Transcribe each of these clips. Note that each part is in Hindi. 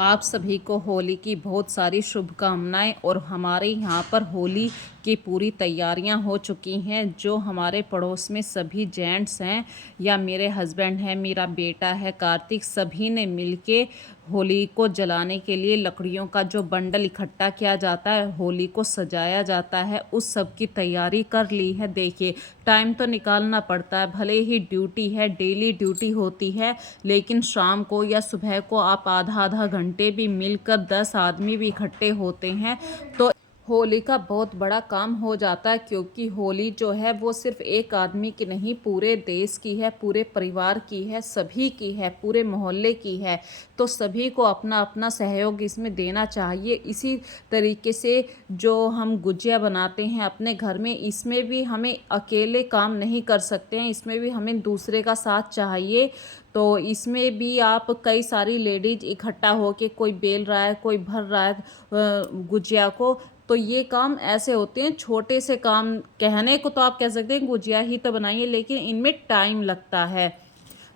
आप सभी को होली की बहुत सारी शुभकामनाएं। और हमारे यहाँ पर होली की पूरी तैयारियां हो चुकी हैं। जो हमारे पड़ोस में सभी जेंट्स हैं या मेरे हस्बैंड हैं, मेरा बेटा है कार्तिक, सभी ने मिलके होली को जलाने के लिए लकड़ियों का जो बंडल इकट्ठा किया जाता है, होली को सजाया जाता है, उस सब की तैयारी कर ली है। देखिए, टाइम तो निकालना पड़ता है, भले ही ड्यूटी है, डेली ड्यूटी होती है, लेकिन शाम को या सुबह को आप आधा आधा घंटे भी मिलकर 10 आदमी भी इकट्ठे होते हैं तो होली का बहुत बड़ा काम हो जाता है। क्योंकि होली जो है वो सिर्फ एक आदमी की नहीं, पूरे देश की है, पूरे परिवार की है, सभी की है, पूरे मोहल्ले की है। तो सभी को अपना अपना सहयोग इसमें देना चाहिए। इसी तरीके से जो हम गुजिया बनाते हैं अपने घर में, इसमें भी हमें अकेले काम नहीं कर सकते हैं, इसमें भी हमें दूसरे का साथ चाहिए। तो इसमें भी आप कई सारी लेडीज इकट्ठा होके, कोई बेल रहा है, कोई भर रहा है गुजिया को। तो ये काम ऐसे होते हैं, छोटे से काम, कहने को तो आप कह सकते हैं गुजिया ही तो बनाइए, लेकिन इनमें टाइम लगता है।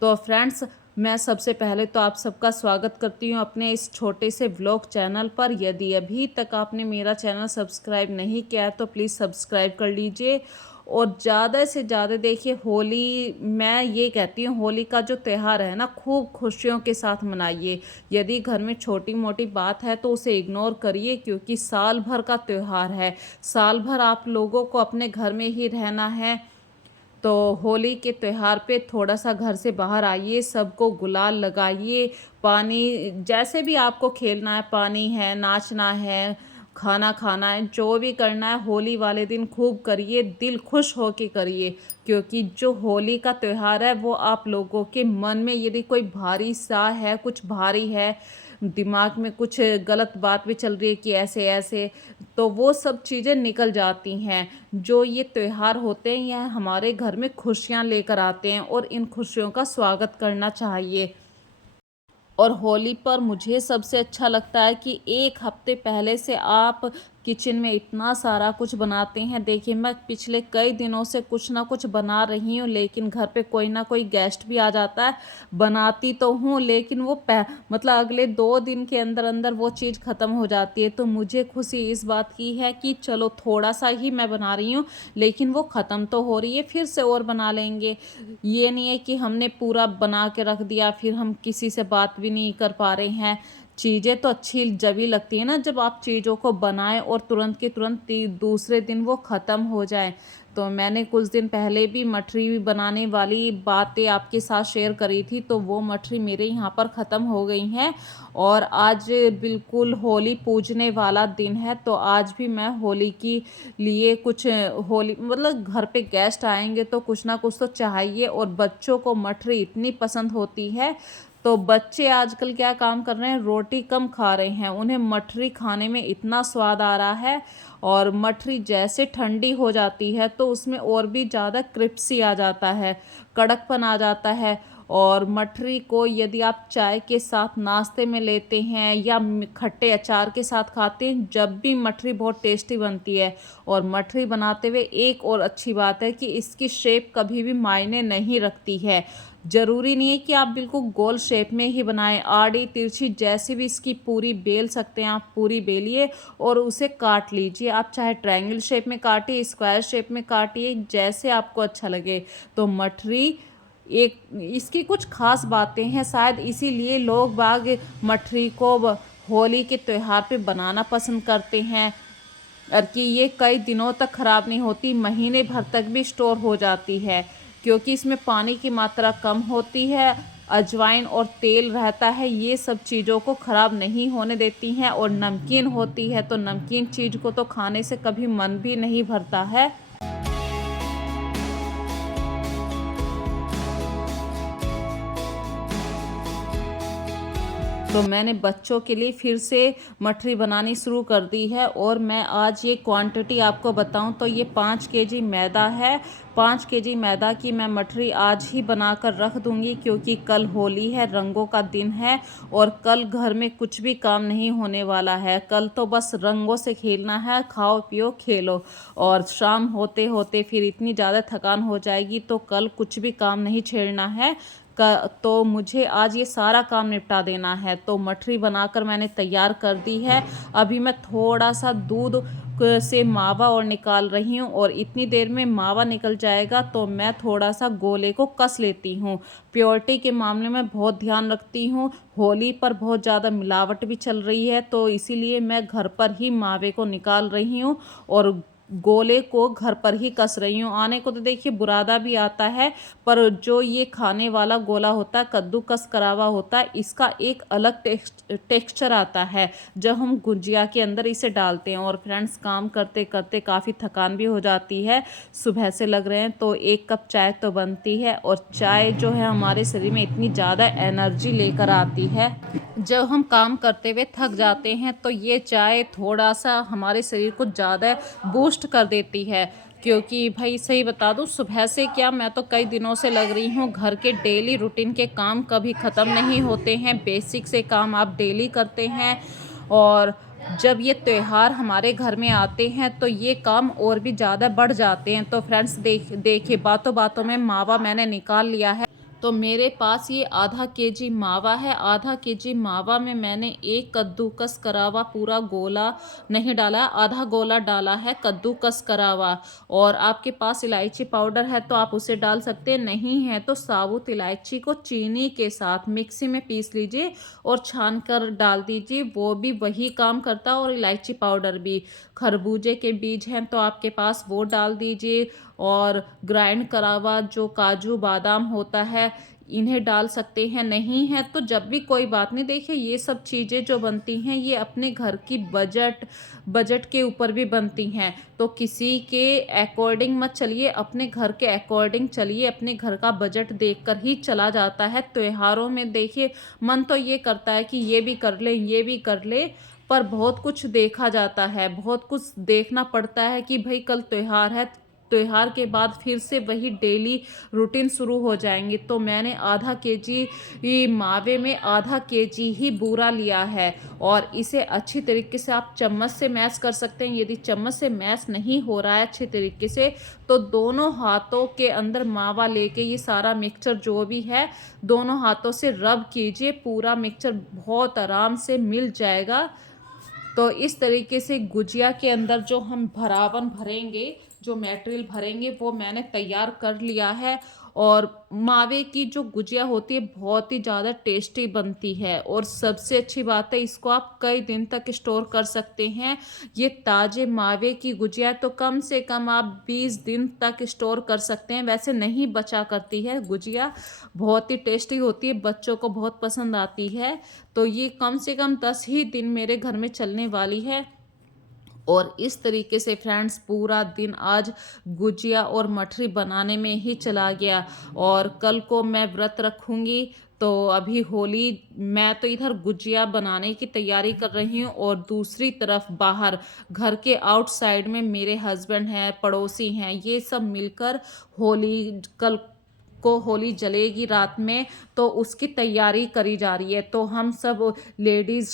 तो फ्रेंड्स, मैं सबसे पहले तो आप सबका स्वागत करती हूँ अपने इस छोटे से व्लॉग चैनल पर। यदि अभी तक आपने मेरा चैनल सब्सक्राइब नहीं किया है तो प्लीज़ सब्सक्राइब कर लीजिए। और ज़्यादा से ज़्यादा देखिए, होली, मैं ये कहती हूँ होली का जो त्यौहार है ना, खूब खुशियों के साथ मनाइए। यदि घर में छोटी मोटी बात है तो उसे इग्नोर करिए, क्योंकि साल भर का त्यौहार है, साल भर आप लोगों को अपने घर में ही रहना है। तो होली के त्यौहार पे थोड़ा सा घर से बाहर आइए, सबको गुलाल लगाइए, पानी, जैसे भी आपको खेलना है, पानी है, नाचना है, खाना खाना है, जो भी करना है होली वाले दिन खूब करिए, दिल खुश होके करिए। क्योंकि जो होली का त्यौहार है वो आप लोगों के मन में यदि कोई भारी सा है, कुछ भारी है, दिमाग में कुछ गलत बात भी चल रही है कि ऐसे ऐसे, तो वो सब चीज़ें निकल जाती हैं। जो ये त्यौहार होते हैं यह हमारे घर में खुशियाँ लेकर आते हैं और इन खुशियों का स्वागत करना चाहिए। और होली पर मुझे सबसे अच्छा लगता है कि एक हफ्ते पहले से आप किचन में इतना सारा कुछ बनाते हैं। देखिए, मैं पिछले कई दिनों से कुछ ना कुछ बना रही हूँ, लेकिन घर पे कोई ना कोई गेस्ट भी आ जाता है। बनाती तो हूँ, लेकिन वो मतलब अगले 2 दिन के अंदर अंदर वो चीज़ ख़त्म हो जाती है। तो मुझे खुशी इस बात की है कि चलो थोड़ा सा ही मैं बना रही हूँ, लेकिन वो ख़त्म तो हो रही है, फिर से और बना लेंगे। ये नहीं है कि हमने पूरा बना के रख दिया फिर हम किसी से बात भी नहीं कर पा रहे हैं। चीज़ें तो अच्छी जब ही लगती है ना, जब आप चीज़ों को बनाएं और तुरंत के तुरंत दूसरे दिन वो ख़त्म हो जाए। तो मैंने कुछ दिन पहले भी मठरी बनाने वाली बातें आपके साथ शेयर करी थी, तो वो मठरी मेरे यहाँ पर ख़त्म हो गई हैं। और आज बिल्कुल होली पूजने वाला दिन है, तो आज भी मैं होली की लिए कुछ, होली मतलब घर पे गेस्ट आएंगे तो कुछ ना कुछ तो चाहिए। और बच्चों को मठरी इतनी पसंद होती है, तो बच्चे आजकल क्या काम कर रहे हैं, रोटी कम खा रहे हैं, उन्हें मठरी खाने में इतना स्वाद आ रहा है। और मठरी जैसे ठंडी हो जाती है तो उसमें और भी ज़्यादा क्रिप्सी आ जाता है, कड़कपन आ जाता है। और मठरी को यदि आप चाय के साथ नाश्ते में लेते हैं या खट्टे अचार के साथ खाते हैं, जब भी मठरी बहुत टेस्टी बनती है। और मठरी बनाते हुए एक और अच्छी बात है कि इसकी शेप कभी भी मायने नहीं रखती है। ज़रूरी नहीं है कि आप बिल्कुल गोल शेप में ही बनाएं, आड़ी तिरछी जैसी भी इसकी पूरी बेल सकते हैं आप, पूरी बेलिए और उसे काट लीजिए। आप चाहे ट्रायंगल शेप में काटिए, स्क्वायर शेप में काटिए, जैसे आपको अच्छा लगे। तो मठरी एक, इसकी कुछ खास बातें हैं, शायद इसीलिए लोग बाग मठरी को होली के त्यौहार पे बनाना पसंद करते हैं। और कि ये कई दिनों तक ख़राब नहीं होती, महीने भर तक भी स्टोर हो जाती है, क्योंकि इसमें पानी की मात्रा कम होती है, अजवाइन और तेल रहता है, ये सब चीज़ों को ख़राब नहीं होने देती हैं। और नमकीन होती है, तो नमकीन चीज़ को तो खाने से कभी मन भी नहीं भरता है। तो मैंने बच्चों के लिए फिर से मठरी बनानी शुरू कर दी है। और मैं आज ये क्वांटिटी आपको बताऊं तो ये 5 केजी मैदा है। 5 केजी मैदा की मैं मठरी आज ही बनाकर रख दूंगी, क्योंकि कल होली है, रंगों का दिन है। और कल घर में कुछ भी काम नहीं होने वाला है, कल तो बस रंगों से खेलना है, खाओ पियो खेलो। और शाम होते होते फिर इतनी ज़्यादा थकान हो जाएगी, तो कल कुछ भी काम नहीं छेड़ना है। तो मुझे आज ये सारा काम निपटा देना है। तो मठरी बनाकर मैंने तैयार कर दी है। अभी मैं थोड़ा सा दूध से मावा और निकाल रही हूँ, और इतनी देर में मावा निकल जाएगा तो मैं थोड़ा सा गोले को कस लेती हूँ। प्योरिटी के मामले में बहुत ध्यान रखती हूँ। होली पर बहुत ज़्यादा मिलावट भी चल रही है, तो इसीलिए मैं घर पर ही मावे को निकाल रही हूँ और गोले को घर पर ही कस रही हूँ। आने को तो देखिए बुरादा भी आता है, पर जो ये खाने वाला गोला होता है, कद्दूकस करा हुआ होता है, इसका एक अलग टेक्सचर आता है जब हम गुजिया के अंदर इसे डालते हैं। और फ्रेंड्स, काम करते करते काफ़ी थकान भी हो जाती है, सुबह से लग रहे हैं, तो 1 कप चाय तो बनती है। और चाय जो है हमारे शरीर में इतनी ज़्यादा एनर्जी लेकर आती है, जब हम काम करते हुए थक जाते हैं तो ये चाय थोड़ा सा हमारे शरीर को ज़्यादा बूस्ट कर देती है। क्योंकि भाई सही बता दूं, सुबह से क्या, मैं तो कई दिनों से लग रही हूँ, घर के डेली रूटीन के काम कभी ख़त्म नहीं होते हैं। बेसिक से काम आप डेली करते हैं, और जब ये त्यौहार हमारे घर में आते हैं तो ये काम और भी ज़्यादा बढ़ जाते हैं। तो फ्रेंड्स, देखिए बातों बातों में मावा मैंने निकाल लिया है। तो मेरे पास ये आधा केजी मावा है। आधा केजी मावा में मैंने एक कद्दूकस करा हुआ पूरा गोला नहीं डाला, आधा गोला डाला है कद्दूकस करा हुआ। और आपके पास इलायची पाउडर है तो आप उसे डाल सकते हैं, नहीं है तो साबुत इलायची को चीनी के साथ मिक्सी में पीस लीजिए और छान कर डाल दीजिए, वो भी वही काम करता है। और इलायची पाउडर भी, खरबूजे के बीज हैं तो आपके पास वो डाल दीजिए, और ग्राइंड करा हुआ जो काजू बादाम होता है इन्हें डाल सकते हैं, नहीं है तो जब भी कोई बात नहीं। देखिए ये सब चीज़ें जो बनती हैं ये अपने घर की बजट के ऊपर भी बनती हैं, तो किसी के अकॉर्डिंग मत चलिए, अपने घर के अकॉर्डिंग चलिए। अपने घर का बजट देखकर ही चला जाता है। त्योहारों में देखिए मन तो ये करता है कि ये भी कर ले, ये भी कर ले, पर बहुत कुछ देखा जाता है, बहुत कुछ देखना पड़ता है कि भाई कल त्योहार है, त्योहार के बाद फिर से वही डेली रूटीन शुरू हो जाएंगे। तो मैंने आधा केजी मावे में आधा केजी ही बूरा लिया है, और इसे अच्छी तरीके से आप चम्मच से मैश कर सकते हैं। यदि चम्मच से मैश नहीं हो रहा है अच्छी तरीके से, तो दोनों हाथों के अंदर मावा लेके ये सारा मिक्सचर जो भी है दोनों हाथों से रब कीजिए, पूरा मिक्सचर बहुत आराम से मिल जाएगा। तो इस तरीके से गुजिया के अंदर जो हम भरावन भरेंगे, जो मटेरियल भरेंगे, वो मैंने तैयार कर लिया है। और मावे की जो गुजिया होती है बहुत ही ज़्यादा टेस्टी बनती है, और सबसे अच्छी बात है इसको आप कई दिन तक स्टोर कर सकते हैं। ये ताज़े मावे की गुजिया तो कम से कम आप 20 दिन तक स्टोर कर सकते हैं। वैसे नहीं बचा करती है गुजिया, बहुत ही टेस्टी होती है, बच्चों को बहुत पसंद आती है। तो ये कम से कम 10 ही दिन मेरे घर में चलने वाली है। और इस तरीके से फ्रेंड्स पूरा दिन आज गुजिया और मठरी बनाने में ही चला गया, और कल को मैं व्रत रखूँगी। तो अभी होली, मैं तो इधर गुजिया बनाने की तैयारी कर रही हूँ, और दूसरी तरफ बाहर घर के आउटसाइड में मेरे हस्बैंड हैं, पड़ोसी हैं, ये सब मिलकर होली, कल को होली जलेगी रात में, तो उसकी तैयारी करी जा रही है। तो हम सब लेडीज़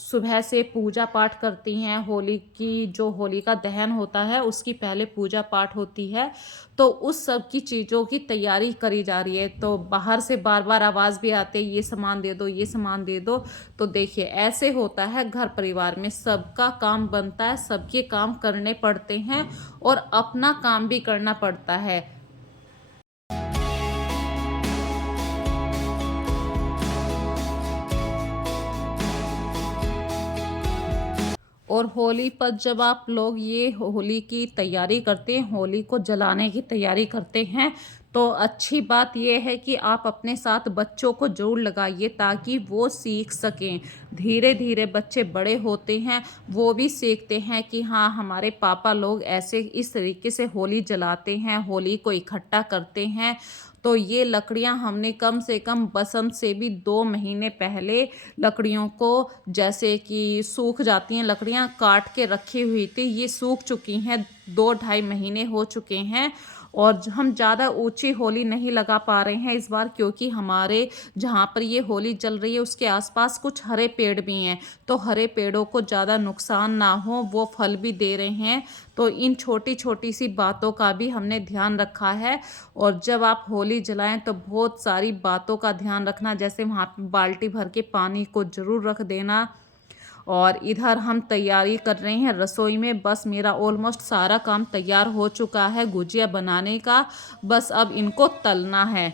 सुबह से पूजा पाठ करती हैं। होली की जो होलिका दहन होता है उसकी पहले पूजा पाठ होती है, तो उस सब की चीज़ों की तैयारी करी जा रही है। तो बाहर से बार बार आवाज़ भी आती है, ये सामान दे दो, ये सामान दे दो। तो देखिए ऐसे होता है, घर परिवार में सबका काम बनता है, सबके काम करने पड़ते हैं, और अपना काम भी करना पड़ता है। और होली पर जब आप लोग ये होली की तैयारी करते हैं, होली को जलाने की तैयारी करते हैं, तो अच्छी बात यह है कि आप अपने साथ बच्चों को ज़रूर लगाइए, ताकि वो सीख सकें। धीरे धीरे बच्चे बड़े होते हैं, वो भी सीखते हैं कि हाँ हमारे पापा लोग ऐसे इस तरीके से होली जलाते हैं, होली को इकट्ठा करते हैं। तो ये लकड़ियाँ हमने कम से कम बसंत से भी 2 महीने पहले लकड़ियों को, जैसे कि सूख जाती हैं लकड़ियाँ, काट के रखी हुई थी, ये सूख चुकी हैं, 2 ढाई महीने हो चुके हैं। और हम ज़्यादा ऊंची होली नहीं लगा पा रहे हैं इस बार, क्योंकि हमारे जहाँ पर ये होली चल रही है उसके आसपास कुछ हरे पेड़ भी हैं, तो हरे पेड़ों को ज़्यादा नुकसान ना हो, वो फल भी दे रहे हैं। तो इन छोटी छोटी सी बातों का भी हमने ध्यान रखा है। और जब आप होली जलाएं तो बहुत सारी बातों का ध्यान रखना, जैसे वहाँ पे बाल्टी भर के पानी को ज़रूर रख देना। और इधर हम तैयारी कर रहे हैं रसोई में। बस मेरा ऑलमोस्ट सारा काम तैयार हो चुका है गुजिया बनाने का, बस अब इनको तलना है।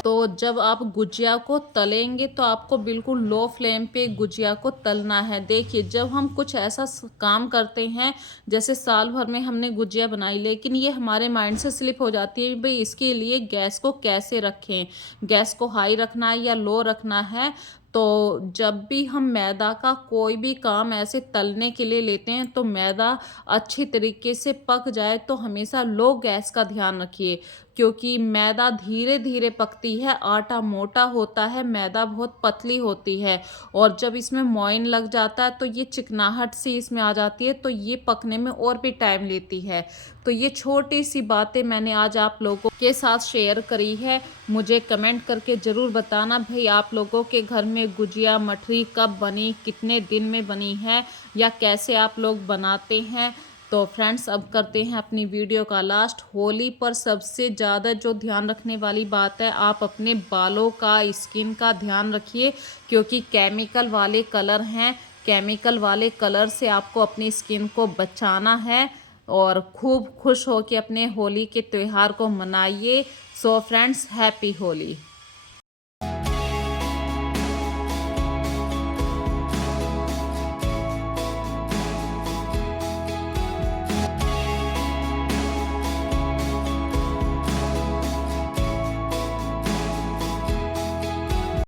तो जब आप गुजिया को तलेंगे तो आपको बिल्कुल लो फ्लेम पे गुजिया को तलना है। देखिए, जब हम कुछ ऐसा काम करते हैं, जैसे साल भर में हमने गुजिया बनाई, लेकिन ये हमारे माइंड से स्लिप हो जाती है भाई इसके लिए गैस को कैसे रखें, गैस को हाई रखना है या लो रखना है। तो जब भी हम मैदा का कोई भी काम ऐसे तलने के लिए लेते हैं तो मैदा अच्छी तरीके से पक जाए तो हमेशा लो गैस का ध्यान रखिए, क्योंकि मैदा धीरे धीरे पकती है, आटा मोटा होता है, मैदा बहुत पतली होती है। और जब इसमें मोइन लग जाता है तो ये चिकनाहट सी इसमें आ जाती है, तो ये पकने में और भी टाइम लेती है। तो ये छोटी सी बातें मैंने आज आप लोगों के साथ शेयर करी है। मुझे कमेंट करके ज़रूर बताना भाई आप लोगों के घर में गुजिया मठरी कब बनी, कितने दिन में बनी है, या कैसे आप लोग बनाते हैं। तो फ्रेंड्स, अब करते हैं अपनी वीडियो का लास्ट। होली पर सबसे ज़्यादा जो ध्यान रखने वाली बात है, आप अपने बालों का, स्किन का ध्यान रखिए, क्योंकि केमिकल वाले कलर हैं। केमिकल वाले कलर से आपको अपनी स्किन को बचाना है और खूब खुश हो के अपने होली के त्यौहार को मनाइए। So friends, happy Holi.